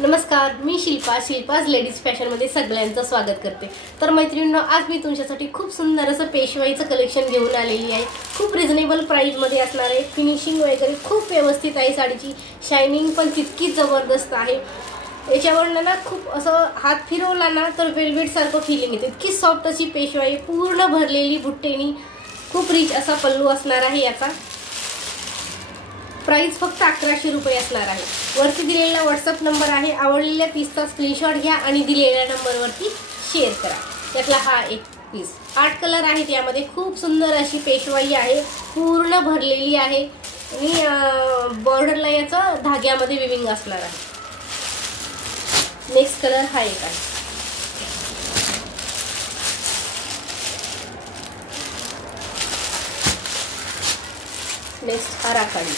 नमस्कार, मी शिल्पाज लेडीज फॅशनमध्ये सगळ्यांचं स्वागत करते। तर मैत्रिणींनो, आज मी तुमच्यासाठी खूप सुंदर असं पेशवाईचं कलेक्शन घेऊन आलेली आहे। खूप रिजनेबल प्राइस मध्ये असणार आहे। फिनिशिंग वगैरे खूप व्यवस्थित आहे। साडीची शायनिंग पण तितकीच जबरदस्त आहे। याच्यावरनं ना खूप असं हात फिरवला ना तर वेलवेट सारखं फीलिंग येते। इतकी सॉफ्ट अशी पेशवाई, पूर्ण भरलेली बुट्टेनी, खूप रिच असा पल्लू असणार आहे याचा। प्राइस फक्त 1100 रुपये असणार आहे। वरती दिलेला व्हॉट्सअप नंबर आहे। आवडलेल्या पीसचा स्क्रीनशॉट घ्या आणि दिलेल्या नंबरवरती शेअर करा। त्यातला हा एक पीस 8 कलर आहेत यामध्ये। खूप सुंदर अशी पेशवाई आहे, पूर्ण भरलेली आहे आणि बॉर्डरला याचा धाग्यामध्ये विविंग असणार आहे। नेक्स्ट कलर हा एक आहे। नेक्स्ट हा राखाडी।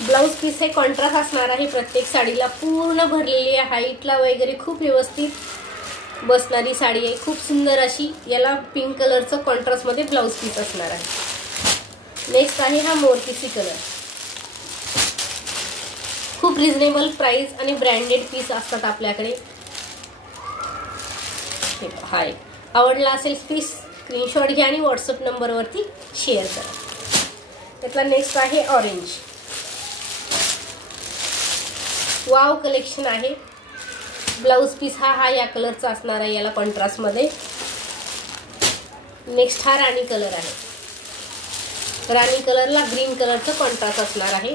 ब्लाउज पीस हे कॉन्ट्रास्ट असणार आहे। प्रत्येक साडीला पूर्ण भरलेली आहे। हाईटला वगैरे खूप व्यवस्थित बसणारी साडी आहे। खूप सुंदर अशी याला पिंक कलरचं कॉन्ट्रास्ट मध्ये ब्लाउज पीस असणार आहे। नेक्स्ट आहे हा मोरपिसी कलर। खूप रिजनेबल प्राइस आणि ब्रँडेड पीस असतात आपल्याकडे। हा एक आवडला असेल पीस स्क्रीनशॉट घ्या आणि व्हॉट्सअप नंबरवरती शेअर करा। त्यातला नेक्स्ट आहे ऑरेंज। वाव कलेक्शन आहे। ब्लाउज पीस हा या कलरचा असणार आहे, याला कॉन्ट्रास्ट मध्ये। नेक्स्ट हा राणी कलर आहे। राणी कलरला ग्रीन कलरचं कॉन्ट्रास्ट असणार आहे।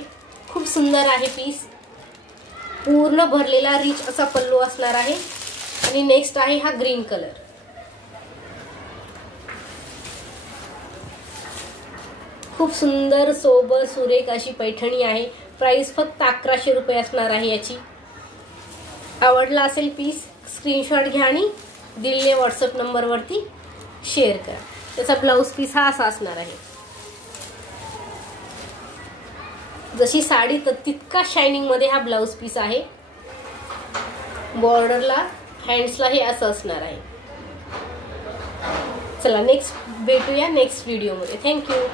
खूप सुंदर आहे पीस। पूर्ण भरलेला रिच असा पल्लू असणार आहे। आणि नेक्स्ट आहे हा ग्रीन कलर। खूप सुंदर सोबर सुरेख अशी पैठणी आहे। प्राइस फक्त 1100 रुपये असणार आहे याची। आवडला असेल पीस स्क्रीनशॉट घ्या आणि दिलेल्या व्हॉट्सअप नंबरवरती शेअर करा। त्याचा ब्लाउज पीस हा असा असणार आहे। जशी साडी तितका शायनिंग मध्ये हा ब्लाउज पीस आहे। बॉर्डरला हँड्सला हे असं असणार आहे। चला नेक्स्ट भेटूया नेक्स्ट व्हिडिओ मध्ये। थँक्यू।